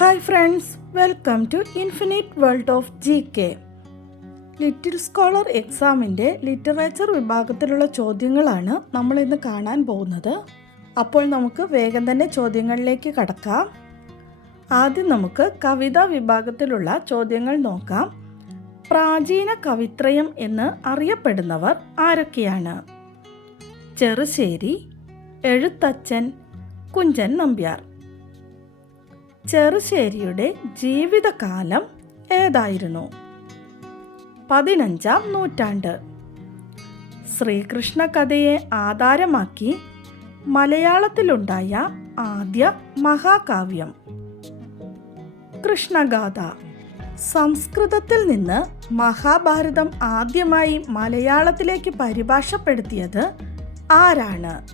Hi friends welcome to infinite world of G K little scholar എക്സാമിന്റെ literature വിഭാഗത്തിലുള്ള ചോദ്യങ്ങളാണ് നമ്മൾ ഇന്ന് കാണാൻ പോകുന്നത്. അപ്പോൾ നമുക്ക് വേഗം തന്നെ ചോദ്യങ്ങളിലേക്ക് കടക്കാം. ആദ്യം നമുക്ക് കവിതാ വിഭാഗത്തിലുള്ള ചോദ്യങ്ങൾ നോക്കാം. പ്രാചീന കവിത്രയം എന്ന് അറിയപ്പെടുന്നവർ ആരൊക്കെയാണ്? ചെറുശ്ശേരി എഴുത്തച്ഛൻ കുഞ്ചൻ നമ്പ്യാർ. ചെറുശ്ശേരിയുടെ ജീവിതകാലം ഏതായിരുന്നു? പതിനഞ്ചാം നൂറ്റാണ്ട്. ശ്രീകൃഷ്ണ കഥയെ ആധാരമാക്കി മലയാളത്തിലുണ്ടായ ആദ്യ മഹാകാവ്യം. കൃഷ്ണഗാഥ. സംസ്കൃതത്തിൽ നിന്ന് മഹാഭാരതം ആദ്യമായി മലയാളത്തിലേക്ക് പരിഭാഷപ്പെടുത്തിയത് ആരാണ്?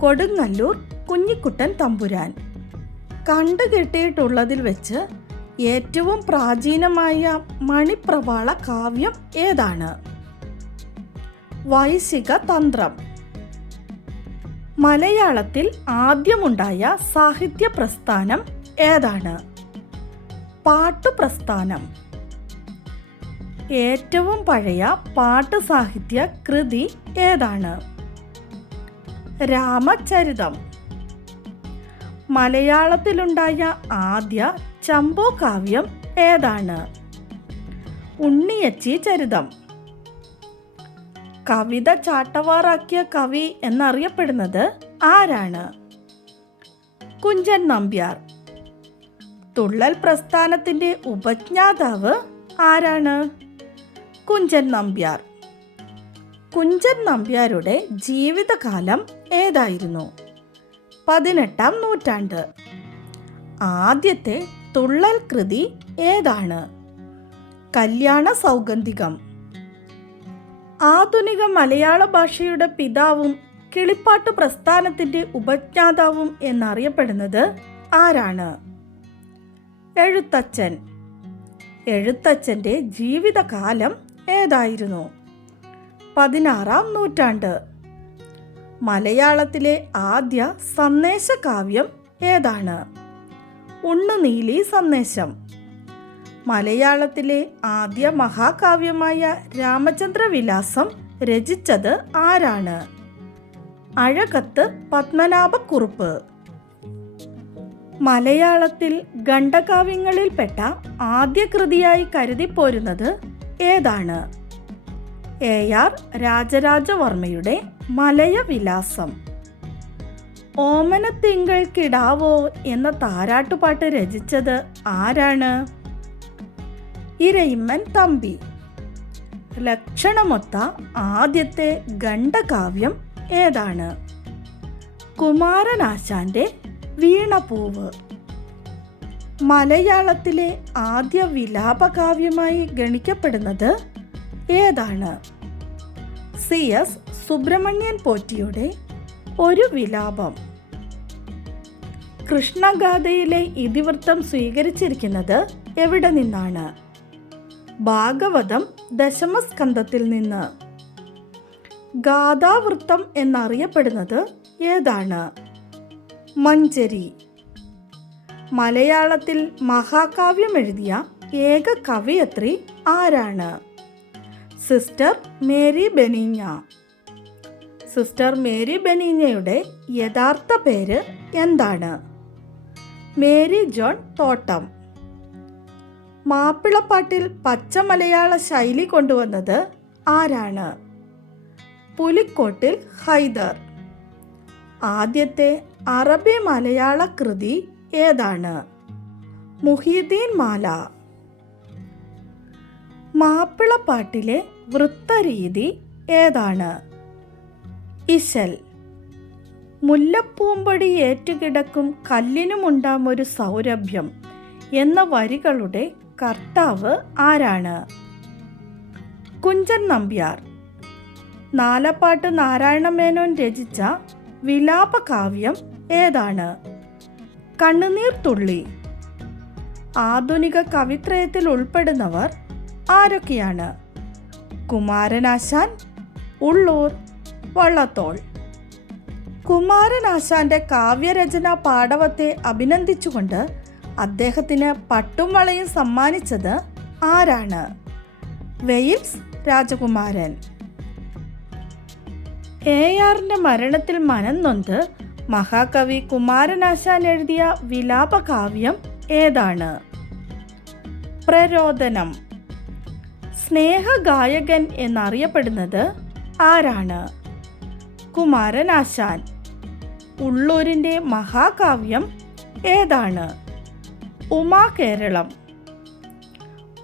കൊടുങ്ങല്ലൂർ കുഞ്ഞിക്കുട്ടൻ തമ്പുരാൻ. കണ്ടുകെട്ടിയിട്ടുള്ളതിൽ വെച്ച് ഏറ്റവും പ്രാചീനമായ മണിപ്രവാള കാവ്യം ഏതാണ്? വൈശിക തന്ത്രം. മലയാളത്തിൽ ആദ്യമുണ്ടായ സാഹിത്യ പ്രസ്ഥാനം ഏതാണ്? പാട്ടുപ്രസ്ഥാനം ഏറ്റവും പഴയ പാട്ട് സാഹിത്യ കൃതി ഏതാണ്? രാമചരിതം. മലയാളത്തിലുണ്ടായ ആദ്യ ചമ്പോ കാവ്യം ഏതാണ്? ഉണ്ണിയച്ചി ചരിതം. കവിത ചാട്ടവാറാക്കിയ കവി എന്നറിയപ്പെടുന്നത് ആരാണ്? കുഞ്ചൻ നമ്പ്യാർ. തുള്ളൽ പ്രസ്ഥാനത്തിന്റെ ഉപജ്ഞാതാവ് ആരാണ്? കുഞ്ചൻ നമ്പ്യാർ. കുഞ്ചൻ നമ്പ്യാരുടെ ജീവിതകാലം ഏതായിരുന്നു? പതിനെട്ടാം നൂറ്റാണ്ട്. ആദ്യത്തെ തുള്ളൽ കൃതി ഏതാണ്? കല്യാണ സൗഗന്ധികം. ആധുനിക മലയാള ഭാഷയുടെ പിതാവും കിളിപ്പാട്ട് പ്രസ്ഥാനത്തിന്റെ ഉപജ്ഞാതാവും എന്നറിയപ്പെടുന്നത് ആരാണ്? എഴുത്തച്ഛൻ. എഴുത്തച്ഛന്റെ ജീവിതകാലം ഏതായിരുന്നു? പതിനാറാം നൂറ്റാണ്ട്. മലയാളത്തിലെ ആദ്യ സന്ദേശ കാവ്യം ഏതാണ് ഉണ്ണുനീലി സന്ദേശം. മലയാളത്തിലെ ആദ്യ മഹാകാവ്യമായ രാമചന്ദ്രവിലാസം രചിച്ചത് ആരാണ്? അഴകത്ത് പത്മനാഭക്കുറുപ്പ്. മലയാളത്തിൽ ഖണ്ഡകാവ്യങ്ങളിൽപ്പെട്ട ആദ്യ കൃതിയായി കരുതിപ്പോരുന്നത് ഏതാണ്? A R രാജരാജവർമ്മയുടെ Malayavilasam. ഓമനത്തിങ്കൾ കിടാവോ എന്ന താരാട്ടുപാട്ട് രചിച്ചത് ആരാണ്? ഇരയിമ്മൻ തമ്പി. ലക്ഷണമൊത്ത ആദ്യത്തെ ഖണ്ഡകാവ്യം ഏതാണ്? കുമാരനാശാന്റെ വീണപൂവ്. മലയാളത്തിലെ ആദ്യ വിലാപകാവ്യമായി ഗണിക്കപ്പെടുന്നത് ഏതാണ്? സി എസ് സുബ്രഹ്മണ്യൻ പോറ്റിയുടെ ഒരു വിലാപം. കൃഷ്ണഗാഥയിലെ ഇതിവൃത്തം സ്വീകരിച്ചിരിക്കുന്നത് എവിടെ നിന്നാണ്? ഭാഗവതം ദശമസ്കന്ധത്തിൽ നിന്ന്. ഗാഥാവൃത്തം എന്നറിയപ്പെടുന്നത് ഏതാണ്? മഞ്ചരി. മലയാളത്തിൽ മഹാകാവ്യം എഴുതിയ ഏക കവയത്രി ആരാണ്? Sister Mary Benigna. Sister Mary ബെനീഞ്ഞയുടെ യഥാർത്ഥ പേര് എന്താണ്? മേരി ജോൺ തോട്ടം. മാപ്പിളപ്പാട്ടിൽ പച്ച മലയാള ശൈലി കൊണ്ടുവന്നത് ആരാണ്? പുലിക്കോട്ടിൽ ഹൈദർ. ആദ്യത്തെ അറബി മലയാള കൃതി ഏതാണ്? മുഹീദ്ദീൻ മാല. മാപ്പിളപ്പാട്ടിലെ വൃത്തരീതി ഏതാണ്? ഇശൽ മുല്ലപ്പൂമ്പടി ഏറ്റുകിടക്കും കല്ലിനുമുണ്ടാം ഒരു സൗരഭ്യം എന്ന വരികളുടെ കർത്താവ് ആരാണ്? കുഞ്ചൻ നമ്പ്യാർ. നാലപ്പാട്ട് നാരായണ മേനോൻ രചിച്ച വിലാപകാവ്യം ഏതാണ്? കണ്ണുനീർ തുള്ളി. ആധുനിക കവിത്രയത്തിൽ ഉൾപ്പെടുന്നവർ ആരൊക്കെയാണ്? കുമാരനാശാൻ ഉള്ളൂർ വള്ളത്തോൾ. കുമാരനാശാന്റെ കാവ്യരചന പാടവത്തെ അഭിനന്ദിച്ചുകൊണ്ട് അദ്ദേഹത്തിന് പട്ടും വളയും സമ്മാനിച്ചത് ആരാണ്? വെയിൽസ് രാജകുമാരൻ. എ ആറിന്റെ മരണത്തിൽ മനം നൊന്ത് മഹാകവി കുമാരനാശാൻ എഴുതിയ വിലാപകാവ്യം ഏതാണ്? പ്രരോദനം. സ്നേഹഗായകൻ എന്നറിയപ്പെടുന്നത് ആരാണ്? കുമാരനാശാൻ. ഉള്ളൂരിന്റെ മഹാകാവ്യം ഏതാണ്? ഉമാ കേരളം.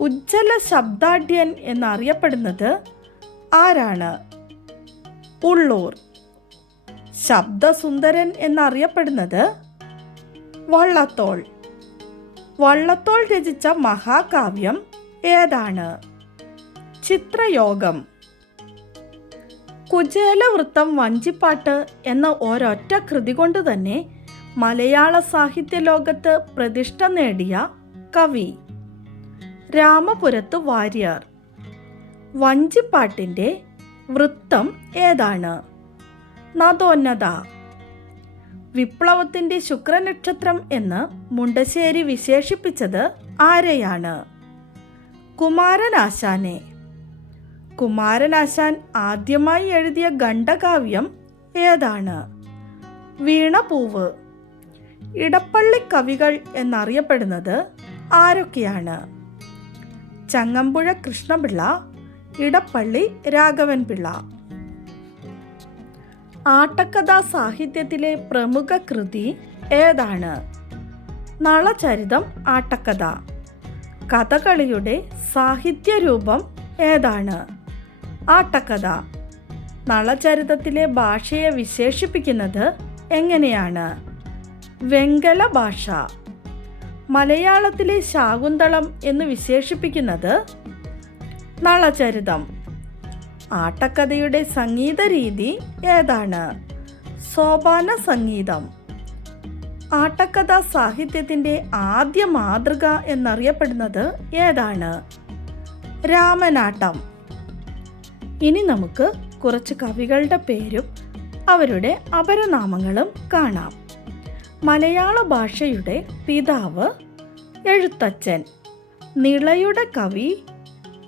ഉജ്ജ്വല ശബ്ദാഢ്യൻ എന്നറിയപ്പെടുന്നത് ആരാണ്? ഉള്ളൂർ. ശബ്ദസുന്ദരൻ എന്നറിയപ്പെടുന്നത് വള്ളത്തോൾ. വള്ളത്തോൾ രചിച്ച മഹാകാവ്യം ഏതാണ്? ചിത്രയോഗം. കുചേലവൃത്തം വഞ്ചിപ്പാട്ട് എന്ന ഒരൊറ്റ കൃതി കൊണ്ട് തന്നെ മലയാള സാഹിത്യ ലോകത്ത് പ്രതിഷ്ഠ നേടിയ കവി. രാമപുരത്ത് വാര്യർ. വഞ്ചിപ്പാട്ടിന്റെ വൃത്തം ഏതാണ്? നദോന്നത. വിപ്ലവത്തിന്റെ ശുക്രനക്ഷത്രം എന്ന് മുണ്ടശ്ശേരി വിശേഷിപ്പിച്ചത് ആരെയാണ്? കുമാരനാശാനെ. കുമാരനാശാൻ ആദ്യമായി എഴുതിയ ഖണ്ഡകാവ്യം ഏതാണ്? വീണപൂവ്. ഇടപ്പള്ളി കവികൾ എന്നറിയപ്പെടുന്നത് ആരൊക്കെയാണ്? ചങ്ങമ്പുഴ കൃഷ്ണപിള്ള ഇടപ്പള്ളി രാഘവൻ പിള്ള ആട്ടക്കഥാ സാഹിത്യത്തിലെ പ്രമുഖ കൃതി ഏതാണ്? നളചരിതം ആട്ടക്കഥ. കഥകളിയുടെ സാഹിത്യരൂപം ഏതാണ്? ആട്ടക്കഥ. നളചരിതത്തിലെ ഭാഷയെ വിശേഷിപ്പിക്കുന്നത് എങ്ങനെയാണ്? വെങ്കല ഭാഷ. മലയാളത്തിലെ ശാകുന്തളം എന്ന് വിശേഷിപ്പിക്കുന്നത് നളചരിതം. ആട്ടക്കഥയുടെ സംഗീത രീതി ഏതാണ്? സോപാന സംഗീതം. ആട്ടക്കഥ സാഹിത്യത്തിന്റെ ആദ്യ മാതൃക എന്നറിയപ്പെടുന്നത് ഏതാണ്? രാമനാട്ടം. ഇനി നമുക്ക് കുറച്ച് കവികളുടെ പേരും അവരുടെ അപരനാമങ്ങളും കാണാം. മലയാള ഭാഷയുടെ പിതാവ് എഴുത്തച്ഛൻ നിളയുടെ കവി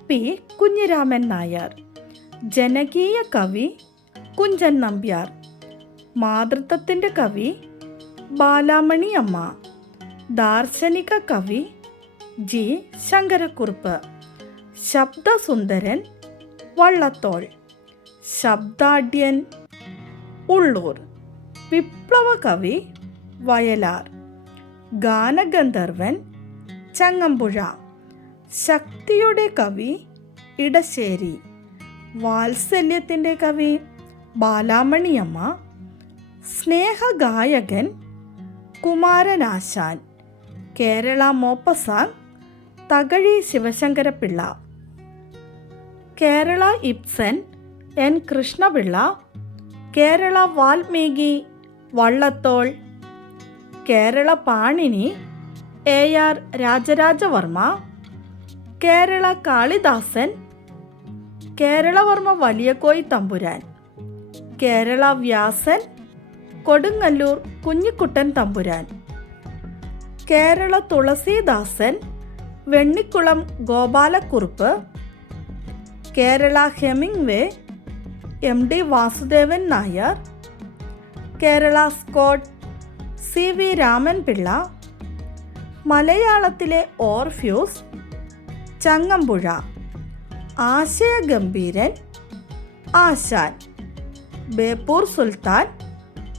പി കുഞ്ഞിരാമൻ നായർ ജനകീയ കവി കുഞ്ചൻ നമ്പ്യാർ മാതൃത്വത്തിന്റെ കവി ബാലാമണി അമ്മ ദാർശനിക കവി ജി ശങ്കരക്കുറുപ്പ് ശബ്ദസുന്ദരൻ വള്ളത്തോൾ ശബ്ദാഢ്യൻ ഉള്ളൂർ വിപ്ലവകവി വയലാർ ഗാനഗന്ധർവൻ ചങ്ങമ്പുഴ ശക്തിയുടെ കവി ഇടശ്ശേരി വാത്സല്യത്തിന്റെ കവി Balamaniamma സ്നേഹഗായകൻ Kumaranasan Kerala Maupassant Thakazhi Sivasankarapillai Kerala Ibsen N Krishnapillai Kerala Valmiki Vallathol Kerala Panini A R Rajarajavarma Kerala Kalidasan Keralavarma Valiya Koil Thampuran Kerala Vyasan Kodungallur Kunjikuttan Thampuran Kerala Thulaseedasan Vennikulam Gopalakurup Kerala Hemingway M D Vasudevan Nair Kerala Scott C V Ramanpillai മലയാളത്തിലെ Orpheus Changampuzha ആശയഗംഭീരൻ ആശാൻ ബേപ്പൂർ സുൽത്താൻ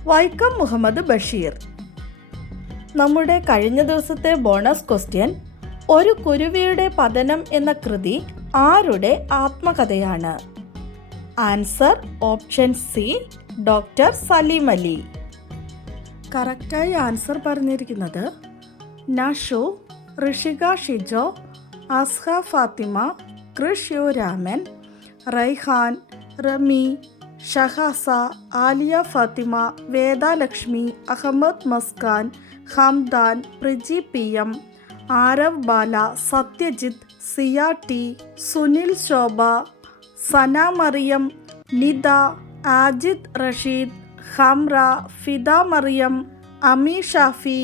വൈക്കം മുഹമ്മദ് ബഷീർ. നമ്മുടെ കഴിഞ്ഞ ദിവസത്തെ bonus question ഒരു കുരുവിയുടെ പതനം എന്ന കൃതി ആരുടെ ആത്മകഥയാണ്? Answer option C doctor Salim Ali. കറക്റ്റായി ആൻസർ പറഞ്ഞിരിക്കുന്നത് Nashu Rishika Shijo Azha Fathima Krish U Raman Raihan Rami Shahasa Aliya Fathima Vedalakshmi Ahammed Muskan Hamdan Priji P M Aarav Bala Sathyajith Siya T Sunil Shobha Sana Mariyam Nitha Ajid Rasheed Hamra Fida Mariyam Ami Shafi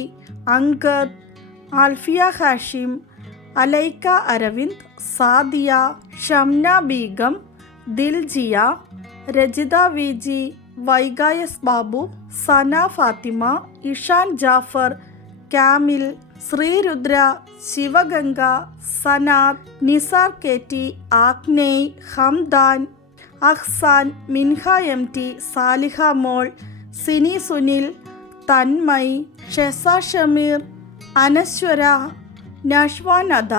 Angad Alfiya Hashim Alaikka Aravind Sadiya Shamna Beegum Diljiya Rajitha V G Vaigayas Babu Sana Fathima Ishan Jafar Kamil Sreerudra Sivaganga Sanad Nisar K T Agney Hamdan Ahsan Minha M T Saliha Mol Sini Sunil Tanmay Sheza Shameer Anaswara Nashwan Ada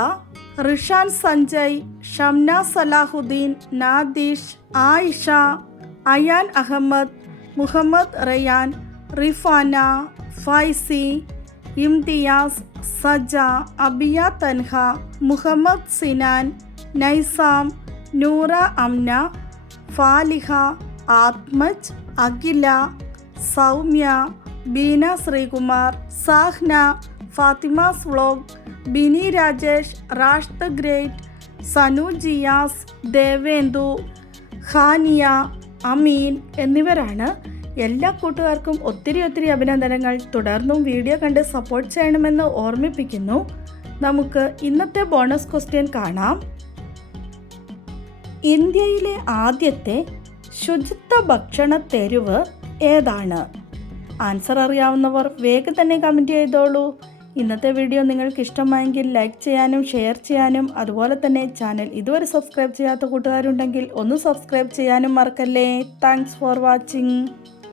Rishan Sanjay Shamna Salahuddin Nadish Ayisha Ayan Ahammed Muhammed Rayan Rifana Faizi Imthiyas Saja Abiya Thanha Muhammed Sinan Naizam Noora Amna Faliha Athmaj Akhila Soumya Beena Sreekumar Sahna Fathima's vlog Bini Rajesh Rash the great Sanu Jiyas Devendu Khaniya Ameen എന്നിവരാണ് എല്ലാ കൂട്ടുകാർക്കും ഒത്തിരി ഒത്തിരി അഭിനന്ദനങ്ങൾ. തുടർന്നും video കണ്ട് support ചെയ്യണമെന്ന് ഓർമ്മിപ്പിക്കുന്നു. നമുക്ക് ഇന്നത്തെ ബോണസ് ക്വസ്റ്റ്യൻ കാണാം. ഇന്ത്യയിലെ ആദ്യത്തെ ശുചിത്വ ഭക്ഷണ തെരുവ് ഏതാണ്? ആൻസർ അറിയാവുന്നവർ വേഗം തന്നെ കമന്റ് ചെയ്തോളൂ. ഇന്നത്തെ വീഡിയോ നിങ്ങൾക്ക് ഇഷ്ടമായെങ്കിൽ ലൈക്ക് ചെയ്യാനും ഷെയർ ചെയ്യാനും അതുപോലെ തന്നെ ചാനൽ ഇതുവരെ സബ്സ്ക്രൈബ് ചെയ്യാത്ത കൂട്ടുകാരുണ്ടെങ്കിൽ ഒന്ന് സബ്സ്ക്രൈബ് ചെയ്യാനും മറക്കല്ലേ. Thanks for watching